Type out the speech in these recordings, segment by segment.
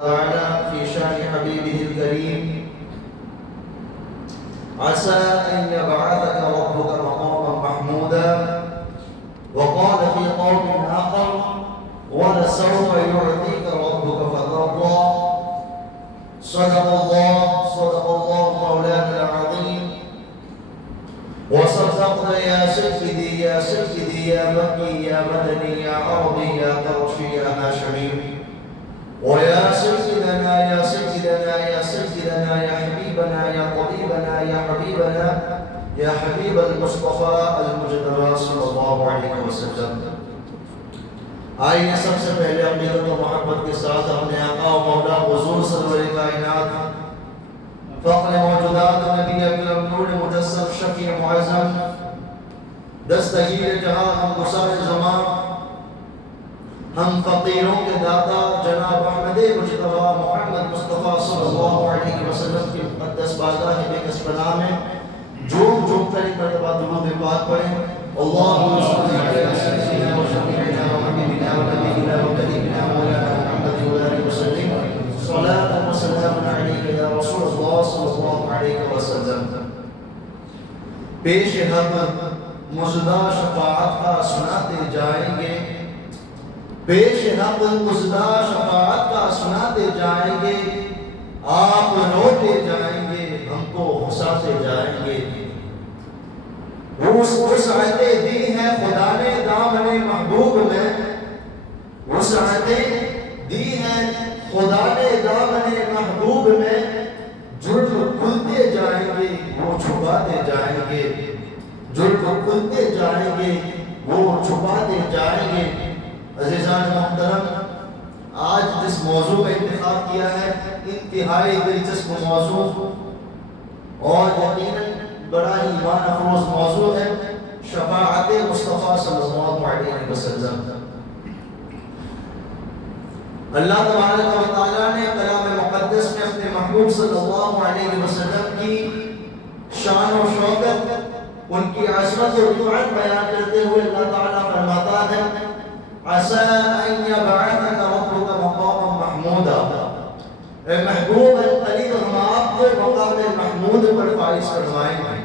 تعالى في شأن حبيبه الكريم عسى أن يبعثك ربك مقاما محمودا. وقال في قول آخر ولسوف يعطيك ربك فترضى. صدق الله مولانا العظيم. وصدقت يا سيدي يا سيدي يا مكي يا مدني يا عربي يا قرشي يا هاشمي. ويا سيدنا يا سيدنا يا سيدنا يا حبيبنا يا طبيبنا يا حبيبنا يا حبيب المصطفى المجتبى صلی اللہ علیہ وسلم. آئیے سب سے پہلے عقیدت و محبت کے ساتھ اپنے آقا و مولا حضور سرور کائنات فخر موجودات نبی اکرم نور مجسم شفیع معظم دستگیر جہاں ہم گسار زمان ہم فقیروں کے داتا جناب احمد مجتبی محمد مصطفیٰ صلی اللہ علیہ وسلم کی مقدس بارگاہ بے کسبنا میں جھوم کر ایک مرتبہ درود پاک پڑھیں. اللہم صلی علی سیدنا و شفیعنا و حبیبنا و نبینا و کریمنا مولانا محمد و آلہ وسلم صلاۃ و سلام علیک یا رسول اللہ صلی اللہ علیہ وسلم. پیش حق مزدہ شفاعت کا سناتے جائیں گے، پیش حق مزدہ شفاعت کا سناتے جائیں گے. آپ روتے جائیں گے، ہم کو ہنساتے جائیں گے. وسعتیں دی ہیں خدا نے دامن محبوب میں، وسعتیں دی ہیں خدا نے دامن محبوب میں. جرم کھلتے جائیں گے وہ چھپاتے جائیں گے، جرم کھلتے جائیں گے وہ چھپاتے جائیں گے. عزیزان محترم، آج جس موضوع کا انتخاب کیا ہے انتہائی دلچسپ موضوع اور یقیناً بڑا ہی ایمان افروز موضوع ہے، شفاعت مصطفیٰ صلی اللہ علیہ وسلم. اللہ تبارک و تعالیٰ نے کلام مقدس میں اپنے محبوب صلی اللہ علیہ وسلم کی شان و شوکت، ان کی عظمت و رفعت بیان کرتے ہوئے اللہ تعالیٰ فرماتا ہے عسى أن يبعثك ربك مقاما محمودا. اے محبوب قریب ہم آپ کو مقام محمود پر فائز فرمائیں گے.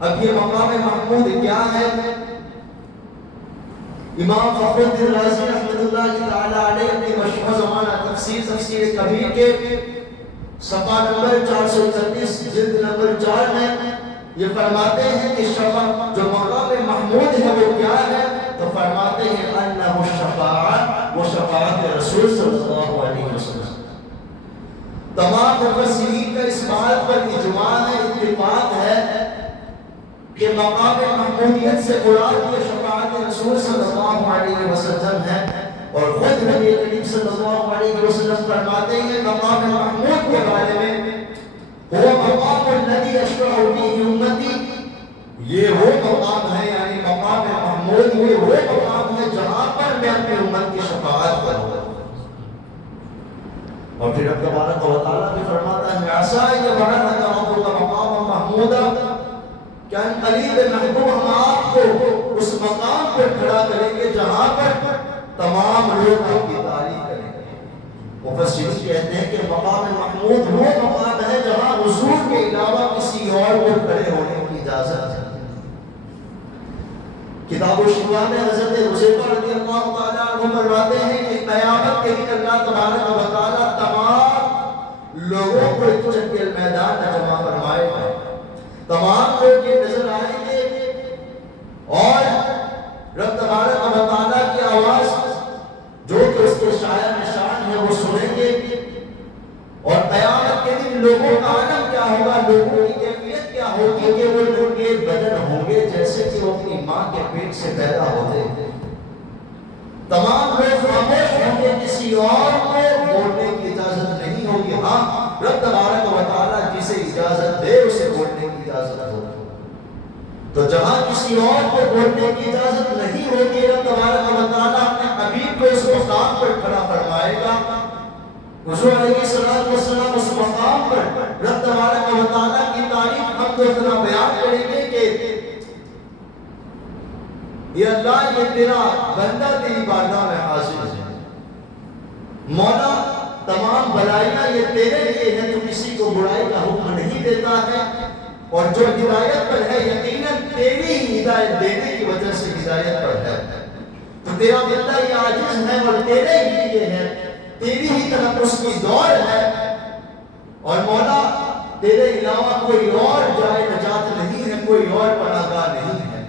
اب یہ مقام محمود کیا ہے؟ امام فخر الدین رازی رحمۃ اللہ تعالی علیہ اپنی مشہور زمانہ تفسیر کبیر کے صفحہ نمبر 431 جلد نمبر 4 میں یہ فرماتے ہیں کہ جو مقام محمود ہے وہ کیا ہے؟ تو فرماتے ہیں انہ الشفاعت، وہ شفاعت رسول صلی اللہ علیہ وسلم. تمام مفسرین کا اس بات پر اجماع ہے، اتفاق ہے کہ مقام محمودیت سے مراد یہ شفاعت رسول صلی اللہ علیہ وسلم ہے. اور خود نبی کریم صلی اللہ علیہ وسلم فرماتے ہیں مقام محمود کے بارے میں وہ مقام الذی اشفع فیہ امتی، یہ وہ مقام ہے، یعنی مقام محمود یہ وہ مقام ہے جہاں پر میں اپنی امت کی شفاعت کروں. اور پھر رب تبارک و تعالیٰ بھی فرماتا ہے عسیٰ ان یبعثک ربک مقاما محمودا، کہ ان قریب محبوب ہم آپ کو اس مقام پر کھڑا کریں گے جہاں پر تمام لوگ آپ کی تعریف کریں گے. مفسرین کہتے ہیں کہ مقام محمود وہ مقام ہے جہاں حضور کے علاوہ کسی اور کو کھڑے ہونے کی اجازت ہے. کتاب الشفا میں حضرت حذیفہ رضی اللہ تعالیٰ عنہ فرماتے ہیں کہ قیامت کے دن اللہ تبارک و تعالیٰ تمام لوگوں کو ایک چکر میدان میں جمع فرمائے گا. تمام لوگ یہ نظر آئیں گے اور رب تبارک و تعالیٰ کی آواز جو کہ اس کے شاعر نشان ہے وہ سنیں گے. اور قیامت کے دن لوگوں کا عالم کیا ہوگا، لوگوں کی کیفیت کیا ہوگی کہ وہ لوگ کے بدن ہوں گے جیسے کہ وہ اپنی ماں کے پیٹ سے پیدا ہوتے. تمام لوگ خاموش ہوں گے، کسی اور کو بولنے کی اجازت نہیں ہوگی. ہاں رب تبارک و تعالیٰ جسے اجازت دے اسے بولنے کی اجازت ہوگی. تو جہاں کسی اور کو بولنے کی اجازت نہیں ہوگی رب تبارک و تعالیٰ اپنے حبیب کو اس مقام پر کھڑا فرمائے گا. حضور علیہ السلام اس مقام پر رب تبارک و تعالیٰ کی تعریف ہم کو اتنا بیان کریں گے کہ یہ اللہ یہ تیرا بندہ تیری بارگاہ میں حاضر ہے. مولا تمام بلائیاں یہ تیرے لیے ہیں، تو کسی کو برائی کا حکم نہیں دیتا ہے، اور جو ہدایت پر ہے یقیناً تیری ہی ہدایت دینے کی وجہ سے ہدایت پر ہے، تو تیرا بندہ یہ عاجز ہے اور تیرے ہی لیے ہے، تیری ہی طرف اس کی دور ہے، اور مولا تیرے علاوہ کوئی اور جائے نجات نہیں ہے، کوئی اور پناہ گاہ نہیں ہے،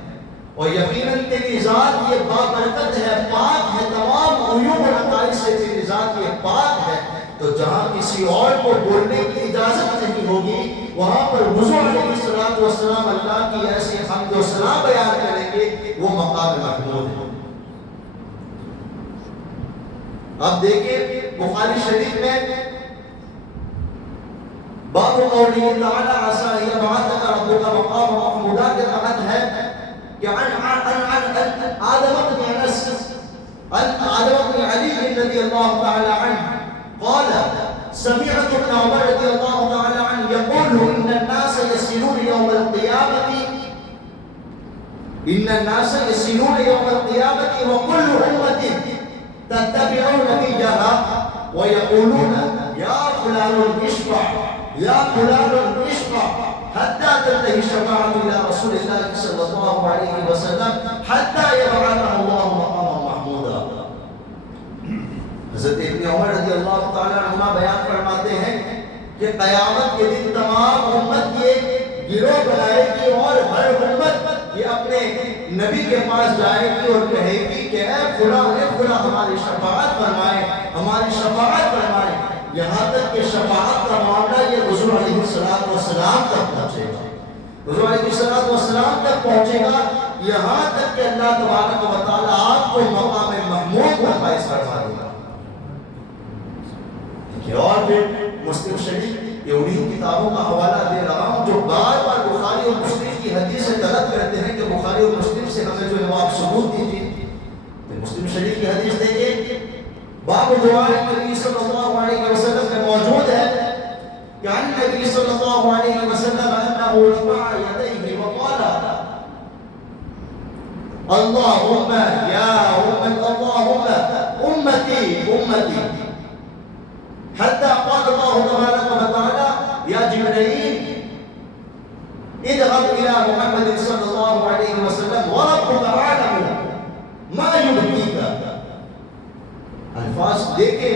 اور یقیناً تیری ذات یہ بابرکت ہے، پاک ہے، تمام عیوب و نقائص سے تیری ذات یہ پاک ہے، تو جہاں کسی اور کو بولنے کی اجازت نہیں ہوگی وہاں پر حضور علیہ السلام اللہ کی ایسی حمد و ثنا بیان کریں گے، وہ مقام محمود ہے۔ اب دیکھیں بخاری شریف میں باب قوله تعالی عسى ان يبعثك ربك مقاما محمودا کے تحت ہے کہ عن آدم بن انس عن آدم بن علي رضي الله تعالى عنه قال سمعت ابن عمر رضي الله تعالى عنه يقول ان الناس يسيرون يوم القيامة وكل أمة تتبع نبيها ويقولون يا فلان اشفع يا فلان اشفع حتى تنتهي الشفاعة إلى رسول الله صلى الله عليه وسلم حتى يبعثه الله مقاما محمودا۔ حضرت ابن عمر رضی اللہ تعالیٰ عنہ بیان فرماتے ہیں کہ قیامت کے دن تمام امت یہ گروہ بنائے گی اور ہر امت یہ اپنے نبی کے پاس جائے گی اور کہے گی کہ اے فلاں ہماری شفاعت فرمائے، ہماری شفاعت فرمائے، یہاں تک کہ شفاعت کا معاملہ یہ حضور علیہ السلام تک پہنچے گا، حضور علیہ السلام تک پہنچے گا، یہاں تک کہ اللہ تبارک و تعالیٰ آپ کو مقام محمود پر فائز فرما دے گا۔ اور پھر مسلم شریف یہ انہی کتابوں کا حوالہ دے رہا ہوں جو بار بار بخاری اور مسلم کی حدیث سے طلب کرتے ہیں کہ بخاری اور مسلم سے ہمیں جو ہے آپ ثبوت دیجیے، تو مسلم شریف کی حدیث دیکھیے، باب دعاء نبی صلی اللہ علیہ وسلم میں موجود ہے کہ عن نبی صلی اللہ علیہ وسلم انه رفع يديه وقال اللهم يا اللهم امتي حتى قال الله تبارك وتعالى يا جبريل اذهب الى محمد صلى الله عليه وسلم وربك اعلم ما يبكيك۔ الفاظ دیکھیں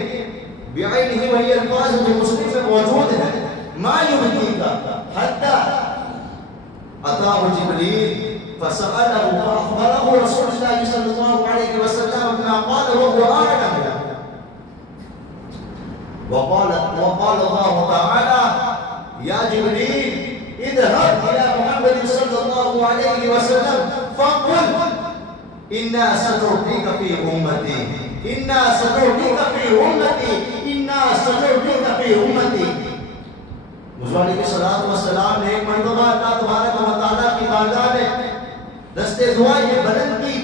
بعینہ وہی الفاظ جو مسلم میں موجود ہیں، ما يبكيك حتى اتاه جبريل فسأله فأخبره رسول الله صلى الله عليه وسلم بما قال وهو اعلم، وقال الله تعالى يا جبريل اذهب إلى محمد صلى الله عليه وسلم فقل إنا سنعطيك في أمتي إنا سنعطيك في أمتي إنا سنعطيك في أمتي۔ حضور علیہ السلام نے ایک مرتبہ اللہ تبارک و تعالیٰ کی بارگاہ میں دستے دعا یہ بلند کی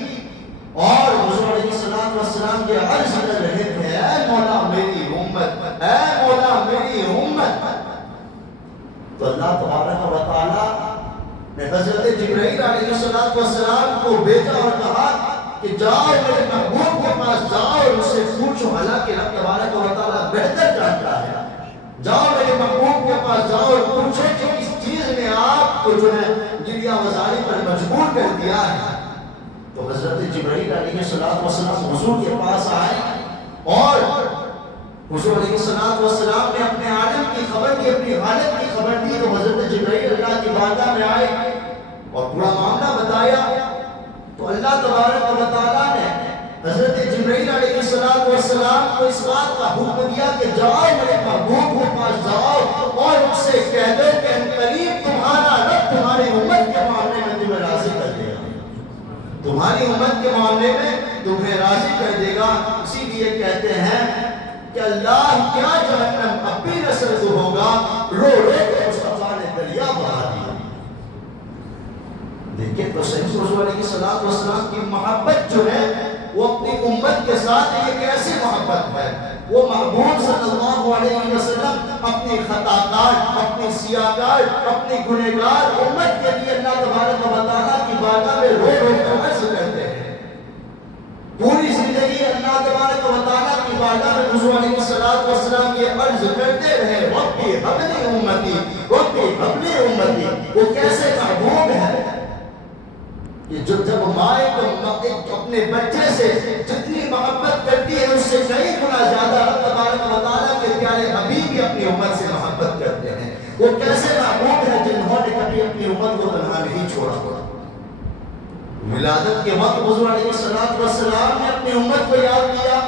اور حضور علیہ السلام کے عرض کر رہے تھے اے مولا میری امت، اے مولا میری امت۔ تو اللہ تبارک و تعالیٰ نے حضرت جبرائیل علیہ السلام کو بھیجا اور کہا کہ جاؤ میرے محبوب کے پاس جاؤ اور اس سے پوچھو، حالانکہ رب تبارک و تعالیٰ بہتر جانتا ہے، جاؤ میرے محبوب کے پاس جاؤ اور پوچھو کہ اس چیز نے آپ کو جو ہے گریہ وزاری پر مجبور کر دیا ہے۔ تو حضرت جبرائیل علیہ السلام حضور کے پاس آئے اور حضور علیہ السلام نے اپنے عالم کی خبر دی، اپنی حالت کی خبر دی، تو حضرت جبرائیل اللہ کی بارگاہ میں آئے اور پورا معاملہ بتایا، تو اللہ تبارک و تعالیٰ نے حضرت جبرائیل علیہ السلام کو اس بات کا حکم دیا کہ جاؤ میرے محبوب کے پاس جاؤ اور اس سے کہہ دو کہ قریب تمہارا رب تمہاری امت کے معاملے میں تمہیں راضی کر دے گا، تمہاری امت کے معاملے میں تمہیں راضی کر دے گا۔ اسی لیے کہتے ہیں کہ اللہ کیا جہنم اب بھی رسد ہوگا، رو رو کے مصطفیٰ نے دریا بہا دیا۔ دیکھیں تو صحیح حضور علیہ السلام کی محبت جو ہے وہ اپنی امت کے ساتھ ایک ایسی محبت ہے، وہ محبوب صلی اللہ علیہ وسلم اپنی خطاکار، اپنی سیاکار، اپنی گنہگار امت کے لیے اللہ تبارک و تعالیٰ کی بارگاہ میں رو رو کر عرض کرتے ہیں، پوری زندگی اللہ تبارک و تعالیٰ کی بارگاہ میں حضور علیہ السلام یہ عرض کرتے رہے ربی ہب لی امتی ربی ہب لی امتی. وہ کیسے محبوب ہے کہ جب مائیں اپنے بچے سے جتنی محبت کرتی ہے اس سے کئی گنا زیادہ رب تبارک و تعالیٰ کے پیارے حبیب بھی اپنی امت سے محبت کرتے ہیں. وہ کیسے محبوب ہے جنہوں نے کبھی اپنی امت کو تنہا نہیں چھوڑا. ولادت کے وقت حضور علیہ السلام نے اپنی امت کو یاد کیا.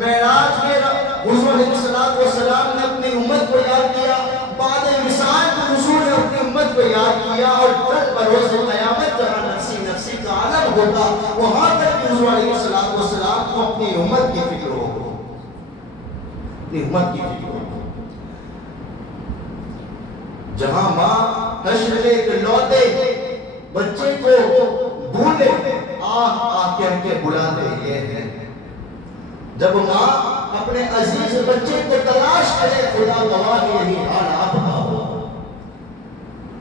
معراج میں حضور علیہ السلام نے اپنی امت کو یاد کیا. بعد وصال میں حضور نے اپنی امت کو یاد کیا. اور کل بروز قیامت جہاں نفسی نفسی کا عالم ہوگا وہاں تک بھی حضور علیہ السلام کو اپنی امت کی فکر ہو. اپنی امت کی فکر ہو. جہاں ماں حشر میں ایک لوتے بچے کو بھولے آہ کہہ کے بلاتے یہ ہے. جب ماں اپنے عزیز بچے کو تلاش کرے خدا گواہ یہی حال آپ کا ہو.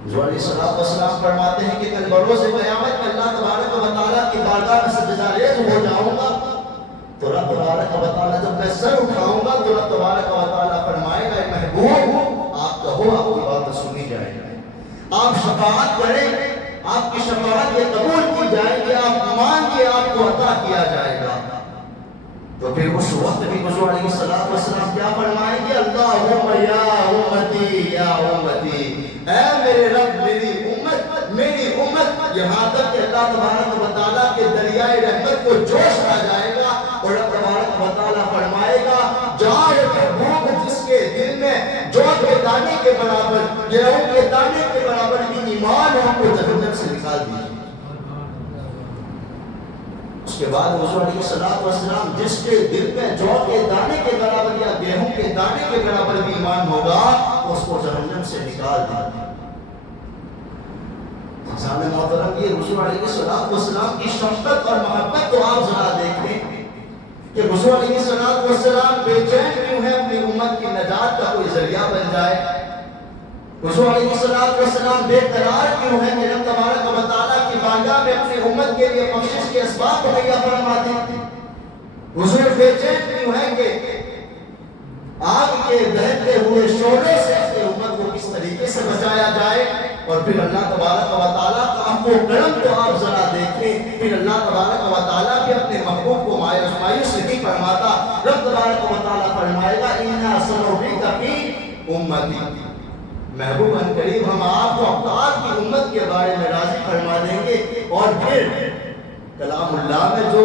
حضور علیہ السلام فرماتے ہیں کہ کل بروز قیامت میں اللہ تبارک و تعالیٰ کی بارگاہ میں سجدہ ریز ہو جاؤں گا تو رب تبارک و تعالیٰ جب میں سر اٹھاؤں گا تو رب تبارک و تعالیٰ فرمائے گا محبوب آپ کہو آپ کی بات سنی جائے گی. آپ شفاعت کریں آپ کی شفاعت یہ قبول کی جائے گی. آپ مانگے آپ کو عطا کیا جائے گا. تو پھر اس وقت بھی حضور علیہ السلام کیا فرمائیں گے اللہم یا امتی یا امتی. اے میرے رب میری امت. یہاں تک کہ اللہ تبارک و تعالیٰ کے دریائے رحمت کو جوش آ جائے گا اور رب تبارک و تعالیٰ فرمائے گا جائے محبوب جس کے دل میں جو کے دانے کے برابر گیہوں کے دانے کے برابر بھی ایمان ہو کو جہنم سے نکال دیجیے. اس کے بعد حضور علیہ السلام جس کے دل میں جو کے دانے کے برابر یا گیہوں کے دانے کے برابر بھی ایمان ہوگا اس کو جہنم سے نکال دیجیے. سامنے محترم یہ حضور علیہ السلام کی شفقت اور محبت تو آپ ذرا دیکھیں کہ حضور علیہ السلام بے چین کیوں ہے اپنی امت کی نجات کا کوئی ذریعہ بن جائے. حضور علیہ السلام بے قرار کیوں ہے کہ رب تبارک و تعالیٰ کی بارگاہ میں اپنی امت کے لیے بخشش کے اسباب مہیا فرماتے ہیں. حضور بے چین کیوں ہے کہ آگ کے دہتے ہوئے شعلے سے اپنی امت کو کس طریقے سے بچایا جائے. اور پھر اللہ تبارک و تعالیٰ کا عفو و کرم تو آپ ذرا دیکھیں. پھر اللہ تبارک و تعالیٰ بھی اپنے محبوب کو مایوس نہیں فرماتا. رب تبارک و تعالیٰ فرمائے گا اِنَّا سَنُرِّيكَ فِي أُمَّتِي. محبوب ان قریب ہم آپ کو ابطال کی امت کے بارے میں راضی فرما دیں گے. اور پھر کلام اللہ میں جو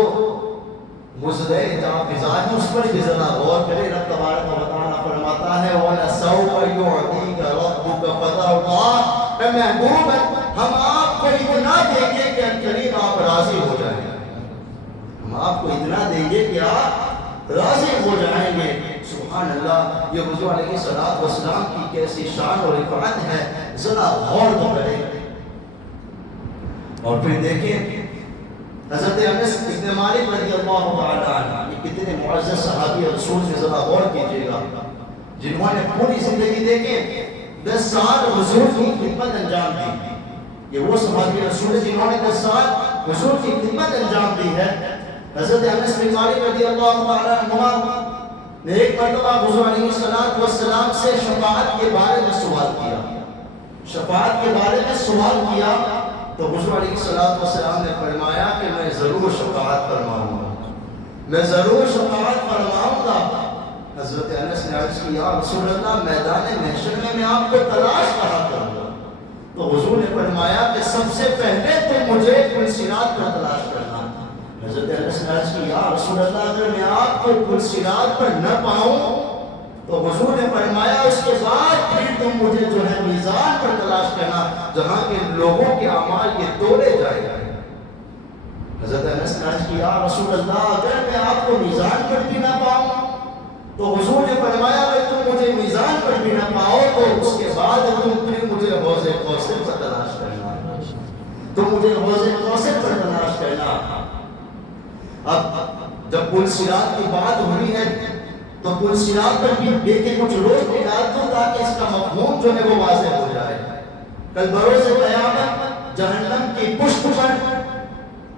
مزدے فضا ہے اس پر بھی ذرا غور کرے. رب تبارک و تعالیٰ فرماتا ہے وَلَسَوْفَ يُعْطِيكَ رَبُّكَ فَتَرْضَىٰ. اے محبوب ہم آپ کو اتنا دیں گے کہ ان قریب آپ راضی ہو جائیں گے. ہم آپ کو اتنا دیں گے کہ آپ راضی ہو جائیں گے. سبحان اللہ. یہ حضور علیہ السلام کی کیسی شان اور رفعت ہے ذرا غور تو کریں. اور پھر دیکھیں حضرت انس بن مالک رضی اللہ تعالی عنہ یہ کتنے معزز صحابی رسول سے ذرا غور کیجیے گا جنہوں نے پوری زندگی دیکھیں 10 سال حضور کی خدمت انجام دی. یہ وہ صحابی رسول جنہوں نے 10 سال حضور کی خدمت انجام دی ہے. حضرت انس بن مالک رضی اللہ تعالی عنہ نے ایک مرتبہ حضور علیہ السلام سے شفاعت کے بارے میں سوال کیا. شفاعت کے بارے میں سوال کیا تو حضور علیہ السلام نے فرمایا کہ میں ضرور شفاعت فرماؤں گا. میں ضرور شفاعت فرماؤں گا. حضرت انس نے عرض کیا رسول اللہ میدان محشر میں میں آپ کو تلاش کہاں کروں گا. تو حضور نے فرمایا کہ سب سے پہلے تو مجھے پل صراط پر تلاش کرنا. حضرت انس نے عرض کیا رسول اللہ اگر میں آپ کو پل صراط پر نہ پاؤں تو حضور نے فرمایا اس کے بعد پھر تم مجھے جو ہے میزان پر تلاش کرنا جہاں کے لوگوں کے اعمال یہ تولے جائے گا. حضرت انس نے عرض کیا رسول اللہ اگر میں آپ کو میزان پر بھی نہ پاؤں تو حضور نے فرمایا اگر تم مجھے میزان پر بھی نہ پاؤ تو اس کے بعد تم پھر مجھے حوض کوثر پر تلاش کرنا. تم مجھے حوض کوثر پر تلاش کرنا. اب جب پل صراط کی بات ہو رہی ہے تو پل صراط پر بھی دیکھیں کچھ روز بھی ڈال دوں تاکہ اس کا مفہوم جو ہے وہ واضح ہو جائے. کل بروز قیامت جہنم کی پشت پر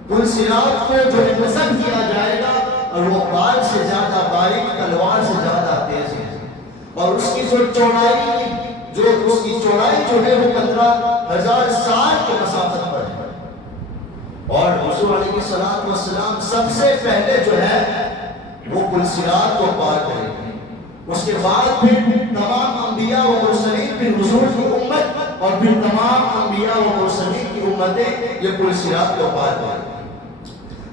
پل صراط کو جو ہے نصب کیا جائے گا اور وہ بال سے زیادہ باریک، تلوار سے زیادہ تیز ہے، اور اس کی جو چوڑائی جو ہے وہ 15,000 سال کے مسافت پر ہے۔ اور حضور علیہ الصلوۃ والسلام سب سے پہلے جو ہے وہ پل صراط کو پار کریں گے، اس کے بعد پھر تمام انبیاء و مرسلین، پھر حضور کی امت اور پھر تمام انبیاء و مرسلین کی امتیں یہ پل صراط کو پار کریں گے۔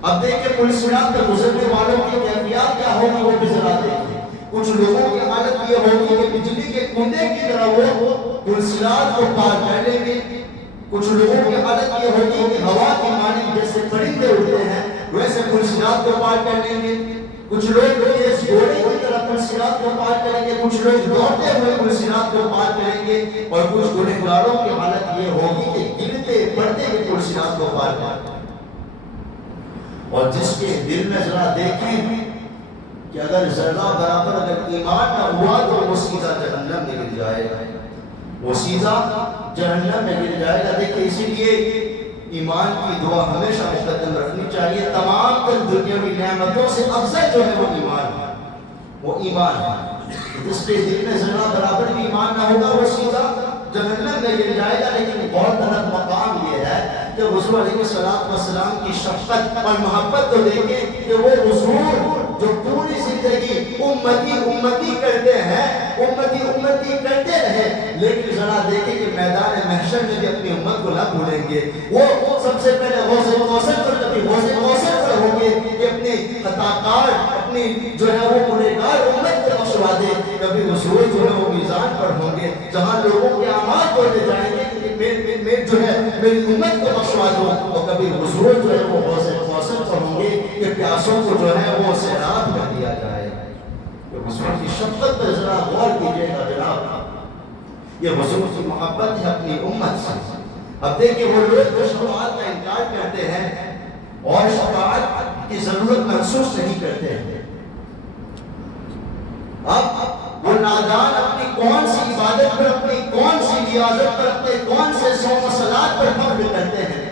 اب دیکھیں پل صراط پہ گزرنے والوں کی کیفیات کیا ہوگی وہ بھی ذرا دیکھیں۔ کچھ لوگوں کی حالت یہ ہوگی کہ بجلی کے کنڈے کی طرح وہ پل صراط کو پار کر لیں گے۔ کچھ لوگوں کی حالت یہ ہوگی کہ ہوا کی مانند جیسے پرندے اڑتے ہیں ویسے پل صراط کو پار کر لیں گے۔ کچھ لوگ اس گھوڑے کی طرح پل صراط کو پار کریں گے، کچھ لوگ دوڑتے ہوئے پل صراط کو پار کریں گے، اور کچھ گنہگاروں کی حالت یہ ہوگی کہ گرتے پڑتے ہوئے پل صراط کو پار کریں گے۔ اور جس کے دل میں ذرا دیکھیں کہ اگر ذرہ برابر اگر ایمان نہ ہوا تو وہ سیدھا جہنم میں گر جائے گا، وہ سیدھا جہنم میں گر جائے گا۔ دیکھیں اسی لیے ایمان کی دعا ہمیشہ مقدم رکھنی چاہیے۔ تمام تر دنیاوی نعمتوں سے افضل جو ہے وہ ایمان ہے، وہ ایمان ہے۔ جس کے دل میں ذرہ برابر بھی ایمان نہ ہوگا وہ سیدھا جہنم میں گر جائے گا۔ لیکن بہت طلب مقام یہ ہے کہ حضور علیہ الصلوۃ والسلام کی شفقت اور محبت تو دیکھیں کہ وہ حضور جو پوری زندگی امتی امتی کرتے ہیں، امتی کرتے رہے، لیکن ذرا دیکھیں کہ میدان محشر میں بھی اپنی امت کو نہ بھولیں گے۔ وہ سب سے پہلے حوض کوثر پر کبھی حوض کوثر پر ہوں گے کہ اپنی خطاکار، اپنی جو ہے وہ گنہگار امت کو بخشوا دے۔ کبھی حضور جو ہے وہ میزان پر ہوں گے جہاں لوگوں کے اعمال تولے جائیں گے کہ جو ہے میری امت کو بخشوا دو، اور کبھی حضور جو ہے وہ حوض کوثر پر ہوں گے کہ پیاسوں کو جو ہے وہ سیراب کر دیا جائے۔ تو حضور کی شفقت پر ذرا غور کیجیے گا جناب، یہ حضور کی محبت ہے اپنی امت سے۔ اب دیکھیں وہ لوگ جو شفاعت کا انکار کرتے ہیں اور شفاعت کی ضرورت محسوس نہیں کرتے ہیں، اب وہ نادان اپنی کون سی عبادت پر، اپنی کون سی ریاضت پر، اپنے کون سے صوم و صلات پر فخر کرتے ہیں،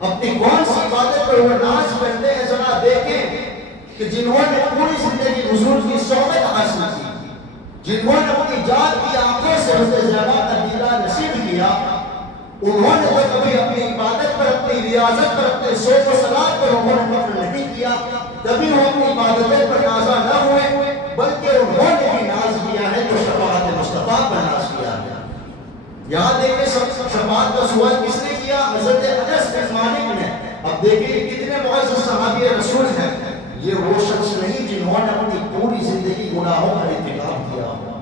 اپنی کون سی عبادت پر وہ ناز کرتے ہیں۔ ذرا دیکھیں کہ جنہوں نے پوری زندگی حضور کی صحبت حاصل کی، جنہوں نے اپنی جان کی آنکھوں سے حضرت زیبا کا دیدار نصیب کیا، انہوں نے تو کبھی اپنی عبادت پر، اپنی ریاضت پر، اپنے صوم و صلات پر انہوں نے فخر نہیں کیا، کبھی وہ اپنی عبادتوں پر نازا نہ ہوئے، بلکہ انہوں نے بھی ناز کیا ہے جو شفاعت مصطفیٰ پر ناز کیا ہے۔ یہاں دیکھیں شفاعت کا سوال کس نے کیا؟ حضرت انس بن مالک نے۔ اب دیکھیں کتنے معزز صحابی رسول ہیں، یہ وہ شخص نہیں جنہوں نے اپنی پوری زندگی گناہوں کا ارتکاب کیا ہو،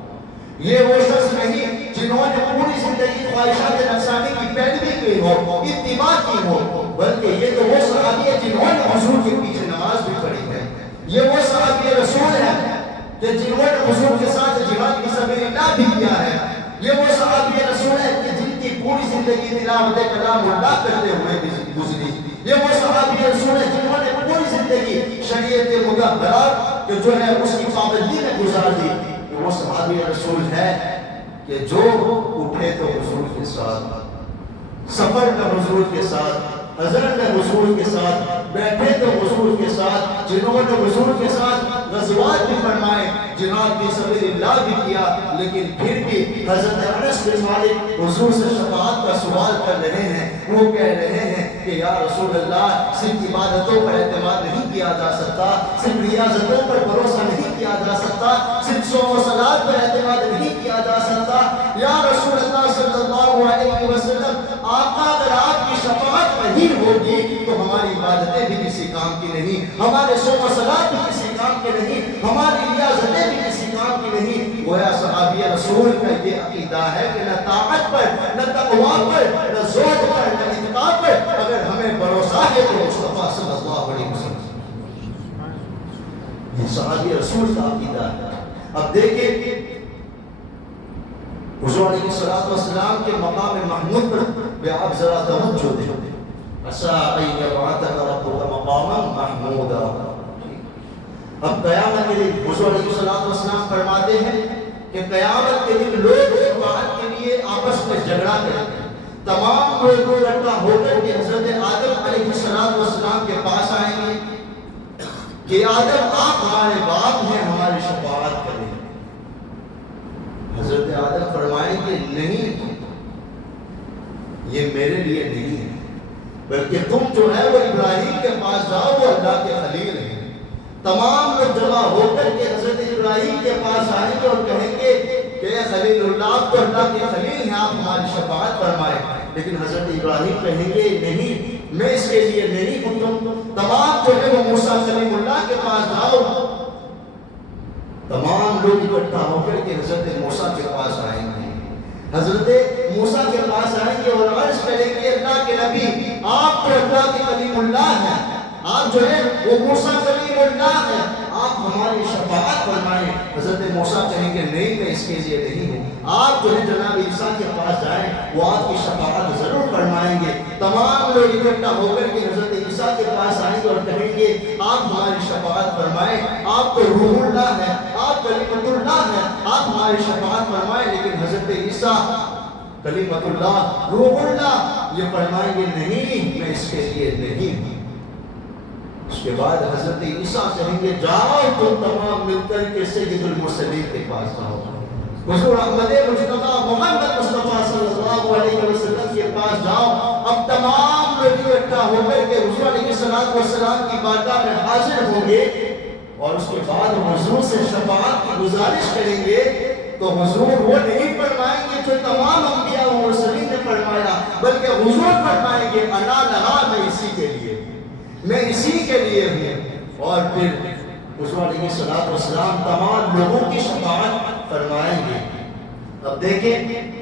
یہ وہ شخص نہیں جنہوں نے پوری زندگی خواہشات نفسانی کی پیروی کی ہو، اتباع کی ہو، بلکہ یہ تو وہ صحابی ہیں جنہوں نے حضور کے پیچھے نماز بھی پڑھی ہے، یہ وہ صحابی رسول ہیں کہ جنہوں نے حضور کے ساتھ جہاد فی سبیل اللہ بھی کیا ہے، یہ وہ صحابی رسول ہیں کہ جن کی پوری زندگی تلاوت کلام اللہ کرتے ہوئے گزری، یہ وہ صحابی رسول ہیں جنہوں نے پوری زندگی شریعت مطہرہ کہ جو ہے اس کی پابندی میں گزار دی۔ یہ وہ صحابی رسول ہے کہ جو اٹھے تو حضور کے ساتھ، سفر میں حضور کے ساتھ، حضرت میں حضور کے ساتھ، بیٹھے تو حضور کے ساتھ، جنہوں نے حضور کے ساتھ غزوات بھی فرمائے، جہاد فی سبیل اللہ بھی کیا، لیکن پھر بھی حضرت انس بن مالک حضور سے شفاعت کا سوال کر رہے ہیں۔ وہ کہہ رہے ہیں کہ یا رسول اللہ، صرف عبادتوں پر اعتماد نہیں کیا جا سکتا، صرف ریاضتوں پر بھروسہ نہیں کیا جا سکتا، صرف صوم و صلات پر اعتماد نہیں کیا جا سکتا۔ یا رسول اللہ صلی اللہ علیہ وسلم، آقا اگر آپ کی شفاعت نہیں ہوگی تو ہماری عبادتیں بھی کسی کام کی نہیں، ہمارے صوم و صلات بھی کسی کام کے نہیں، ہماری ریاضتیں بھی کسی کام کی نہیں۔ گویا صحابی رسول کا یہ عقیدہ ہے کہ نہ طاعت پر، نہ تقویٰ پر، نہ زہد پر، نہ اتقاء پر اگر ہمیں بھروسہ ہے تو مصطفیٰ صلی اللہ علیہ وسلم، یہ صحابی رسول کا عقیدہ ہے۔ اب دیکھیں حضور علیہ السلام کے مقام محمود پر آپ ذرا توجہ دیں۔ عسیٰ ان یبعثک ربک مقاما محمودا۔ اب قیامت کے دن حضور علیہ السلام فرماتے ہیں کہ قیامت کے دن لوگ شفاعت کے لیے آپس میں جھگڑا کریں گے، تمام لوگ اکٹھا ہو کر کے حضرت آدم علیہ السلام کے پاس آئیں گے کہ آدم آپ ہمارے باپ ہیں، ہماری شفاعت کریں۔ حضرت آدم فرمائیں کہ نہیں، یہ میرے لیے نہیں ہے، بلکہ تم جو ہے وہ ابراہیم کے پاس جاؤ، وہ اللہ کے خلیل ہیں۔ تمام لوگ جمع ہو کر کے حضرت ابراہیم کے پاس آئیں گے اور کہیں گے کہ اے خلیل اللہ، آپ تو اللہ کے خلیل ہیں، آپ ہماری شفاعت فرمائیں۔ لیکن حضرت ابراہیم کہیں گے نہیں، میں اس کے لیے نہیں ہوں، تم تمام جو ہے وہ موسیٰ کلیم اللہ کے پاس جاؤ۔ تمام لوگ اکٹھا ہو کر کے حضرت موسیٰ کے پاس آئیں گے، حضرت موسیٰ کے پاس آئیں گے اور عرض کریں گے اللہ کے نبی، آپ تو اللہ کے کلیم اللہ ہیں، آپ جو ہے وہ موسیٰ کلیم اللہ ہیں، آپ ہماری شفاعت فرمائیں۔ حضرت موسیٰ کہیں گے نہیں، میں اس کے لیے نہیں ہوں، آپ جو ہے جناب عیسیٰ کے پاس جائیں، وہ آپ کی شفاعت ضرور فرمائیں گے۔ تمام لوگ اکٹھا ہو کر کے حضرت عیسیٰ کے پاس آئیں گے اور کہیں گے آپ ہماری شفاعت فرمائیں، آپ تو روح اللہ ہیں، آپ کلیمت اللہ ہیں، آپ ہماری شفاعت فرمائیں۔ لیکن حضرت عیسیٰ کلیمت اللہ، روح اللہ، یہ فرمائیں گے نہیں، میں اس کے لیے نہیں ہوں۔ اس کے بعد حضرت عیسیٰ کہیں گے جاؤ تم تمام مل کر کے سید المرسلین کے پاس جاؤ، حضور احمد مجتبیٰ محمد مصطفیٰ صلی اللہ علیہ وسلم کے پاس جاؤ۔ اب تمام لوگ اکٹھا ہو کر کے حضور علیہ السلام کی بارگاہ میں حاضر ہوں گے اور اس کے بعد حضور سے شفاعت کی گزارش کریں گے، تو حضور وہ نہیں فرمائیں گے جو تمام انبیاء و مرسلین نے فرمایا، بلکہ حضور فرمائیں گے انا لہا، میں اسی کے لیے، میں اسی کے لیے ہوں۔ اور پھر حضور علیہ السلام تمام لوگوں کی شفاعت فرمائیں گے۔ اب دیکھیں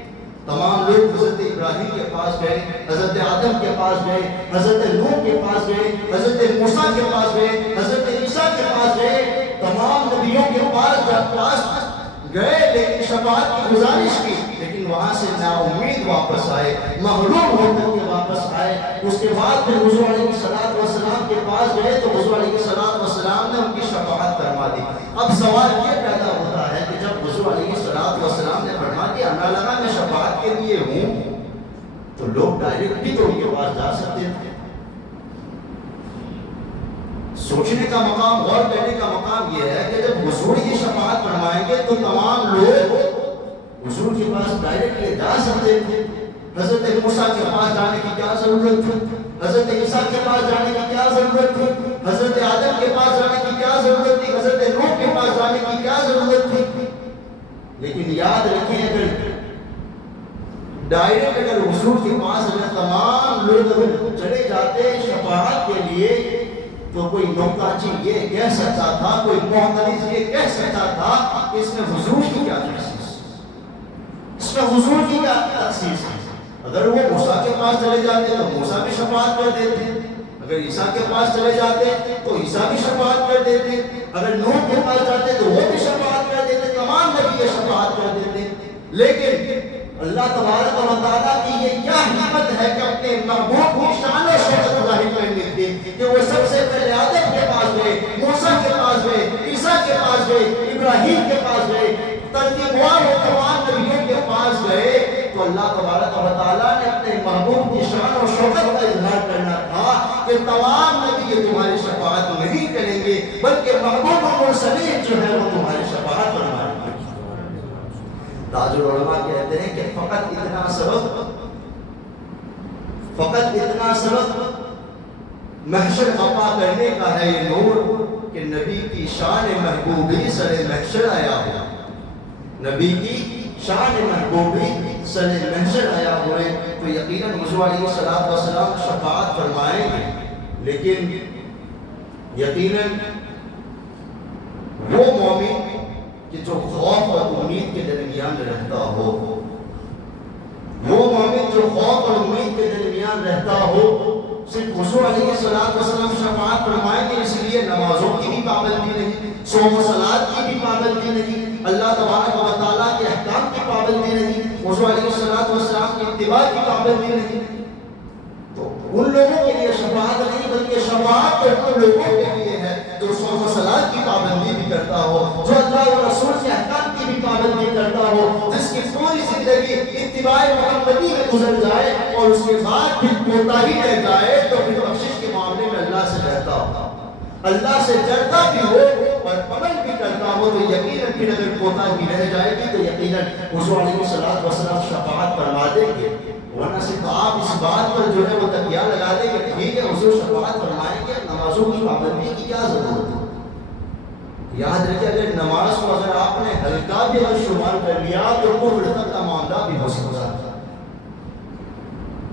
تمام لوگ حضرت ابراہیم کے پاس گئے، حضرت آدم کے پاس گئے، حضرت نوح کے پاس گئے، حضرت موسیٰ کے پاس گئے، حضرت عیسیٰ کے پاس گئے، تمام نبیوں کے پاس گئے، لیکن شفاعت کی گزارش کی، لیکن وہاں سے نا امید واپس آئے، محروم ہو کر کے واپس آئے۔ اس کے بعد پھر حضور علیہ السلام کے پاس گئے تو حضور علیہ السلام نے ان کی شفاعت فرما دی۔ اب سوال یہ پیدا ہوتا ہے کہ جب حضور علیہ السلام نے فرما دیا انا لہا، میں شفاعت کے لیے ہوں، تو لوگ ڈائریکٹ بھی تو ان کے پاس جا سکتے تھے۔ سوچنے کا مقام، غور کرنے کا مقام یہ ہے کہ جب حضور کی شفاعت فرمائیں گے تو تمام لوگ حضور کے پاس ڈائریکٹ جا سکتے تھے۔ حضرت موسیٰ کے پاس جانے کی کیا ضرورت تھی؟ حضرت عیسیٰ کے پاس جانے کی کیا ضرورت تھی؟ حضرت آدم کے پاس جانے کی کیا ضرورت تھی؟ حضرت نوح کے پاس جانے کی کیا ضرورت تھی؟ لیکن یاد رکھیں، اگر ڈائریکٹ اگر حضور کے پاس اگر تمام لوگ اگر چلے جاتے شفاعت کے لیے، تو کوئی نوکاچی یہ کہہ سکتا تھا، کوئی معترض یہ کہہ سکتا تھا کہ اس میں حضور کی کیا تخصیص، اس میں حضور کی کیا تخصیص ہے؟ اگر وہ موسیٰ کے پاس چلے جاتے تو موسیٰ بھی شفاعت کر دیتے، اگر عیسیٰ کے پاس چلے جاتے تو عیسیٰ بھی شفاعت کر دیتے، اگر نوح کے پاس جاتے تو وہ بھی شفاعت کر دیتے، تمام نبی شفاعت کر دیتے۔ لیکن اللہ تبارک و تعالیٰ کی یہ کیا حکمت ہے کہ اپنے محبوب کی شان و شوکت ظاہر کرنے کی کہ وہ سب سے پہلے آدم کے پاس گئے، موسیٰ کے پاس گئے، عیسیٰ کے پاس گئے، ابراہیم کے پاس گئے، ترتیبوار و تمام نبیوں کے پاس گئے، تو اللہ تبارک و تعالیٰ نے اپنے محبوب کی شان و شوکت کا اظہار کرنا تھا کہ تمام نبی تمہاری شفاعت نہیں کریں گے، بلکہ محبوب المرسلین جو ہے وہ تمہاری شفاعت فرمائیں گے۔ تاج العلماء کہتے ہیں کہ فقط اتنا سبب محشر بپا کرنے کا ہے یہ نور کہ نبی کی شان محبوبی سر محشر آیا ہوا، نبی کی شان محبوبی سر محشر آیا ہوئے، تو یقیناً حضور علیہ السلام شفاعت فرمائیں گے، لیکن یقیناً وہ مومن کہ جو خوف اور امید کے درمیان رہتا ہو، وہ مومن جو خوف اور امید کے درمیان رہتا ہو، صرف حضور علیہ السلام شفاعت فرمائیں گے، اس لیے نمازوں کی بھی پابندی نہیں، صوم و صلاۃ کی بھی پابندی نہیں، اللہ تبارک و تعالیٰ کے احکام کی پابندی نہیں، حضور علیہ السلام کی اتباع کی پابندی نہیں، تو ان لوگوں کے لیے شفاعت نہیں، بلکہ شفاعت تو ان لوگوں کے لیے ہے جو صوم و صلاۃ کی پابندی بھی کرتا ہو، جو اللہ و رسول کے احکام کی بھی پابندی کرتا ہو، جس کی پوری زندگی اتباع محمدی میں گزر جائے اور اس کے بعد پھر کوتاہی رہ جائے تو پھر بخشش کے معاملے میں اللہ سے ڈرتا ہو، اللہ سے ڈرتا بھی ہو اور عمل بھی کرتا ہو تو یقیناً پھر اگر کوتاہی رہ جائے گی تو یقیناً حضور علیہ السلام شفاعت فرما دیں گے. ورنہ صرف آپ اس بات پر جو ہے وہ تکیہ لگا دیں کہ ٹھیک ہے حضور شفاعت فرمائیں گے، نمازوں کی پابندی کی کیا ضرورت ہے. یاد رکھیں اگر نماز کو اگر آپ نے ہلکا بھی اگر شمار کر لیا تو کفر تک کا معاملہ بھی ہو سکتا ہے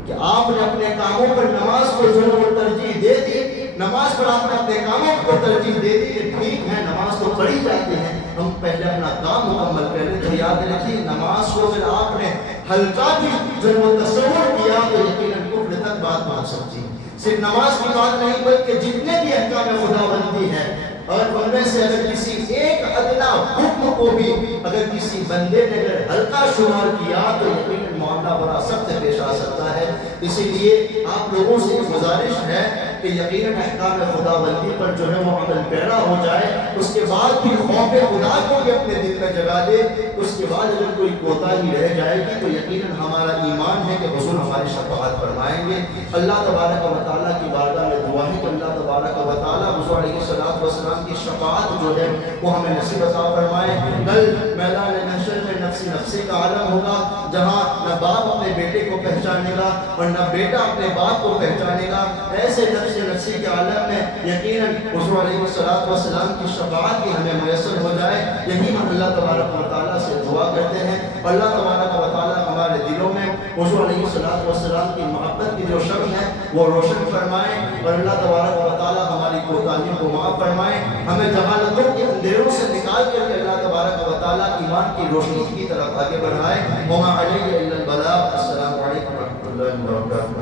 کہ آپ نے اپنے کاموں پر نماز کو جو ہے وہ ترجیح دے دی، نماز پر آپ نے اپنے کاموں کو ترجیح دے دی کہ ٹھیک ہے نماز تو پڑھی جاتی ہے، ہم پہلے اپنا کام مکمل کر لیں. تو یاد رکھیے نماز کو اگر آپ نے ہلکا بھی جو ہے وہ تصور کیا تو یقیناً کفر تک بات پہنچ سکتی ہے. صرف نماز کی بات نہیں بلکہ جتنے بھی احکام خداوندی ہیں اور ان میں سے اگر کسی ایک ادنا حکم کو بھی اگر کسی بندے نے اگر ہلکا شمار کیا تو یقیناً معاملہ بڑا سخت پیش آ سکتا ہے. اسی لیے آپ لوگوں سے گزارش ہے کہ یقیناً احکام خداوندی پر جو ہے وہ عمل پیرا ہو جائے، اس کے بعد بھی خوف خدا کو بھی اپنے دل میں جگا دے. اس کے بعد اگر کوئی کوتاہی رہ جائے گی تو یقیناً ہمارا ایمان ہے کہ حضور ہماری شفاعت فرمائیں گے. اللہ تبارک و تعالیٰ کی بارگاہ میں دعا ہے کہ اللہ تبارک و تعالیٰ حضور علیہ السلام کی شفاعت جو ہے وہ ہمیں نصیب عطا فرمائے. کل میدان محشر میں نفسی نفسی کا عالم ہوگا جہاں نہ باپ اپنے بیٹے کو پہچانے گا اور نہ بیٹا اپنے باپ کو پہچانے گا. ایسے نفسی نفسی کے عالم میں یقیناً حضور علیہ السلام کی شفاعت بھی ہمیں میسر ہو جائے. یہی ہم اللہ تبارک و تعالیٰ سے دعا کرتے ہیں. اللہ تبارک و تعالیٰ ہمارے دلوں میں حضور علیہ السلام کی محبت کی جو شمع ہے وہ روشن فرمائے اور اللہ تبارک و تعالیٰ ہماری کوتاہیوں کو معاف فرمائے. ہمیں جہالتوں کے اندھیروں سے نکال کر کے اللہ تبارک و تعالیٰ ایمان کی روشنی کی طرف آگے بڑھائے. وما علیہ الا البلاغ. السلام علیکم ورحمۃ اللہ وبرکاتہ.